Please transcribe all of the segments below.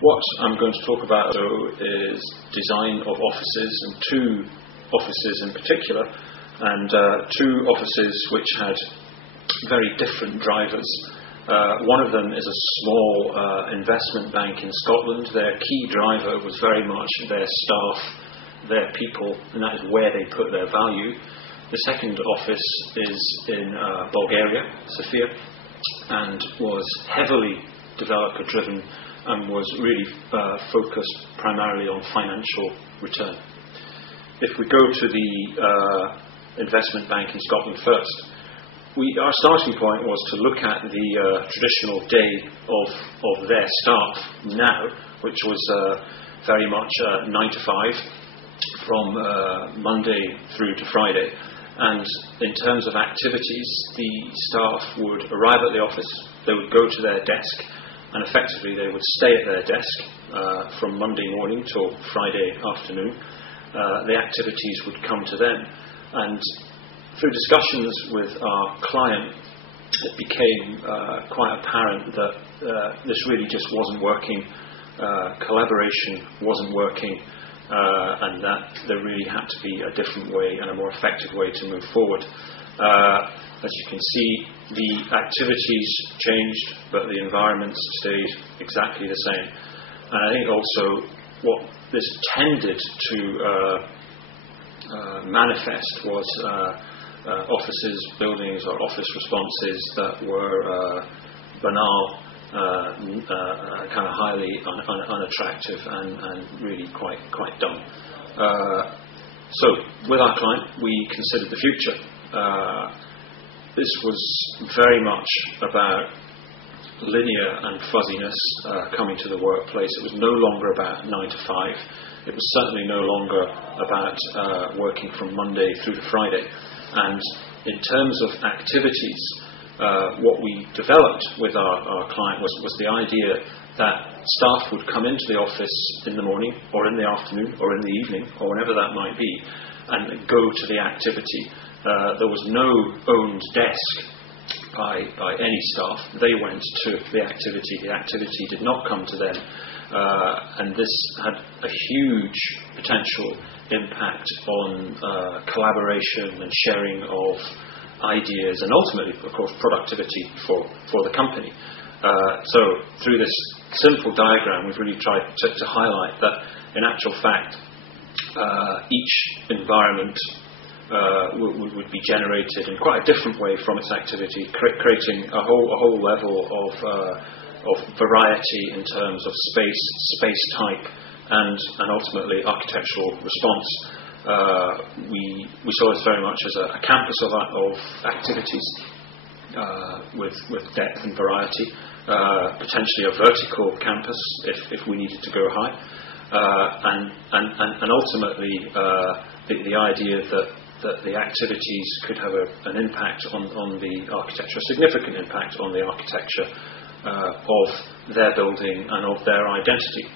What I'm going to talk about, though, is design of offices, and two offices in particular, and two offices which had very different drivers. One of them is a small investment bank in Scotland. Their key driver was very much their staff, their people, and that is where they put their value. The second office is in Bulgaria, Sofia, and was heavily developer-driven and was really focused primarily on financial return. If we go to the investment bank in Scotland first, our starting point was to look at the traditional day of their staff now, which was very much 9 to 5 from Monday through to Friday. And in terms of activities, the staff would arrive at the office, they would go to their desk, and effectively they would stay at their desk from Monday morning till Friday afternoon. The activities would come to them, and through discussions with our client, it became quite apparent that this really just wasn't working, collaboration wasn't working, and that there really had to be a different way and a more effective way to move forward. As you can see, the activities changed, but the environment stayed exactly the same. And I think also what this tended to manifest was offices, buildings, or office responses that were banal, kind of highly unattractive, and really quite dumb. So, with our client, we considered the future. This was very much about linear and fuzziness coming to the workplace. It was no longer about 9 to 5. It was certainly no longer about working from Monday through to Friday. And in terms of activities, what we developed with our client was the idea that staff would come into the office in the morning or in the afternoon or in the evening or whenever that might be and go to the activity. There was no owned desk by any staff. They went to the activity. The activity did not come to them. And this had a huge potential impact on collaboration and sharing of ideas, and ultimately, of course, productivity for the company. So through this simple diagram, we've really tried to highlight that, in actual fact, each environment would be generated in quite a different way from its activity, creating a whole level of variety in terms of space type, and ultimately architectural response. We saw this very much as a campus of activities with depth and variety, potentially a vertical campus if we needed to go high, and ultimately the idea that the activities could have an impact on the architecture, a significant impact on the architecture of their building and of their identity.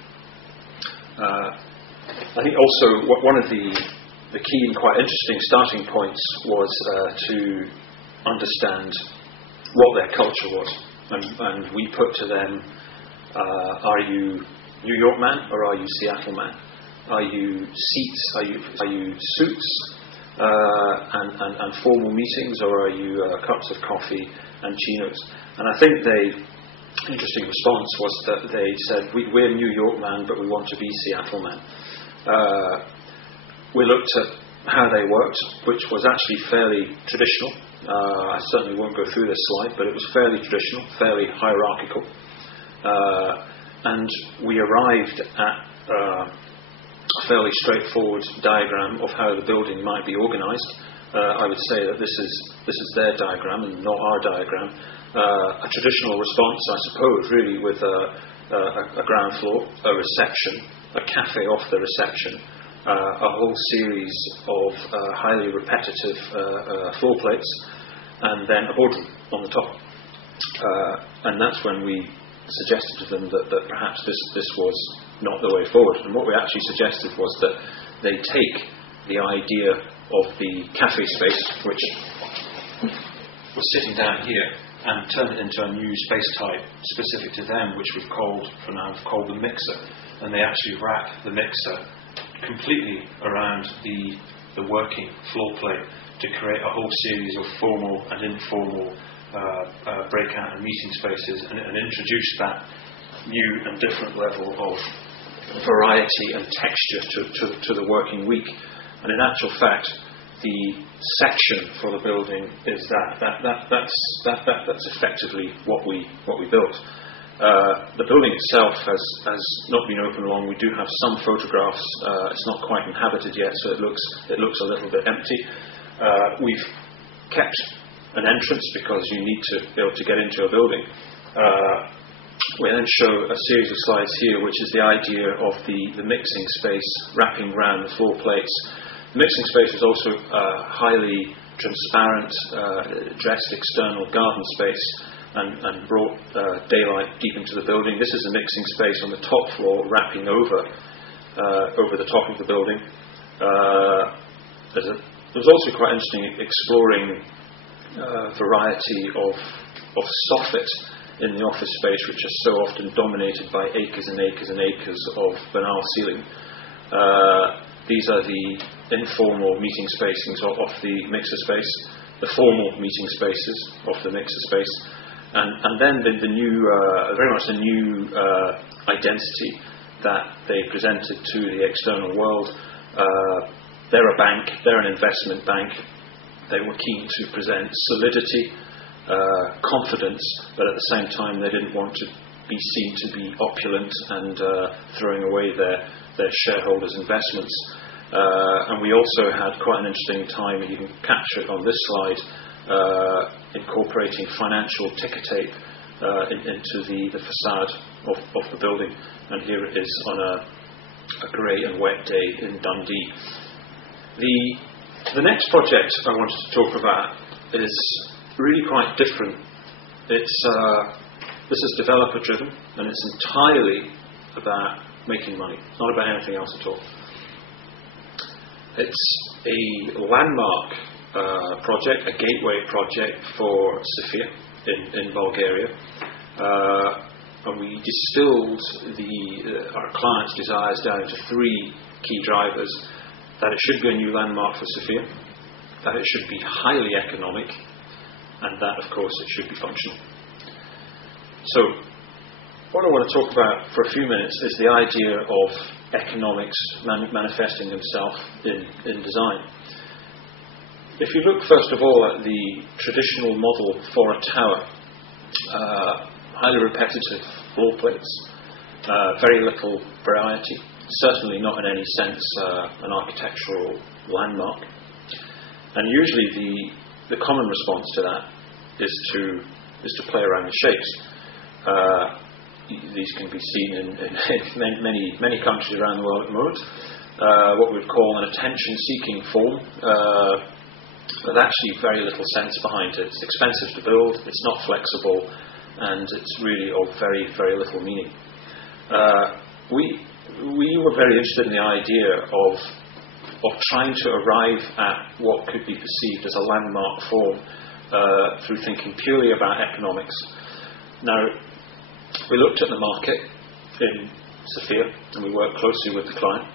I think also one of the key and quite interesting starting points was to understand what their culture was, and we put to them, are you New York man or are you Seattle man? Are you seats? Are you suits and formal meetings, or are you cups of coffee and chinos? And I think interesting response was that they said, we're New York man, but we want to be Seattle man. We looked at how they worked, which was actually fairly traditional. I certainly won't go through this slide, but it was fairly traditional, fairly hierarchical. And we arrived at a fairly straightforward diagram of how the building might be organised. I would say that this is their diagram and not our diagram. A traditional response, I suppose, really with a ground floor, a reception, a cafe off the reception, a whole series of highly repetitive floor plates, and then a boardroom on the top. And that's when we suggested to them that perhaps this was not the way forward. And what we actually suggested was that they take the idea of the cafe space, which was sitting down here, and turned it into a new space type specific to them, which we've called the mixer. And they actually wrap the mixer completely around the working floor plate to create a whole series of formal and informal breakout and meeting spaces, and introduce that new and different level of variety and texture to the working week. And in actual fact, the section for the building is that's effectively what we built. The building itself has not been open long. We do have some photographs. It's not quite inhabited yet, so it looks a little bit empty. We've kept an entrance because you need to be able to get into a building. We then show a series of slides here, which is the idea of the mixing space wrapping around the floor plates. The mixing space is also highly transparent, dressed external garden space, and brought daylight deep into the building. This is a mixing space on the top floor, wrapping over the top of the building. It was also quite interesting exploring variety of soffit in the office space, which is so often dominated by acres and acres and acres of banal ceiling. These are the informal meeting spacings of the mixer space, the formal meeting spaces of the mixer space, and then the new, very much the new identity that they presented to the external world. They're a bank, they're an investment bank. They were keen to present solidity, confidence, but at the same time they didn't want to be seen to be opulent and throwing away their shareholders' investments. And we also had quite an interesting time, and you can capture it on this slide, incorporating financial ticker tape into the facade of the building. And here it is on a grey and wet day in Dundee. The next project I wanted to talk about is really quite different. This is developer driven, and it's entirely about making money. It's not about anything else at all. It's a landmark project, a gateway project for Sofia in Bulgaria. And we distilled our clients' desires down into three key drivers: that it should be a new landmark for Sofia, that it should be highly economic, and that, of course, it should be functional. So, what I want to talk about for a few minutes is the idea of economics manifesting themselves in design. If you look, first of all, at the traditional model for a tower, highly repetitive floor plates, very little variety, certainly not in any sense an architectural landmark. And usually the common response to that is to play around with shapes. These can be seen in many countries around the world at the moment. What we'd call an attention-seeking form, but actually very little sense behind it. It's expensive to build, it's not flexible, and it's really of very, very little meaning. We were very interested in the idea of trying to arrive at what could be perceived as a landmark form through thinking purely about economics. Now, we looked at the market in Sofia, and we worked closely with the client,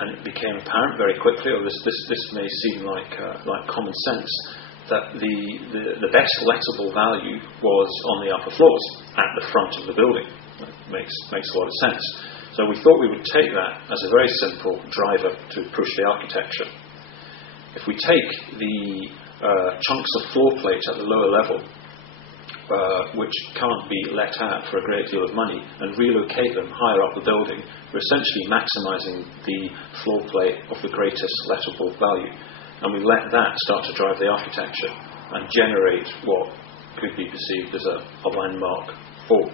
and it became apparent very quickly, or this may seem like common sense, that the best lettable value was on the upper floors, at the front of the building. That makes a lot of sense. So we thought we would take that as a very simple driver to push the architecture. If we take the chunks of floor plate at the lower level, which can't be let out for a great deal of money, and relocate them higher up the building, we're essentially maximising the floor plate of the greatest lettable value. And we let that start to drive the architecture and generate what could be perceived as a landmark form.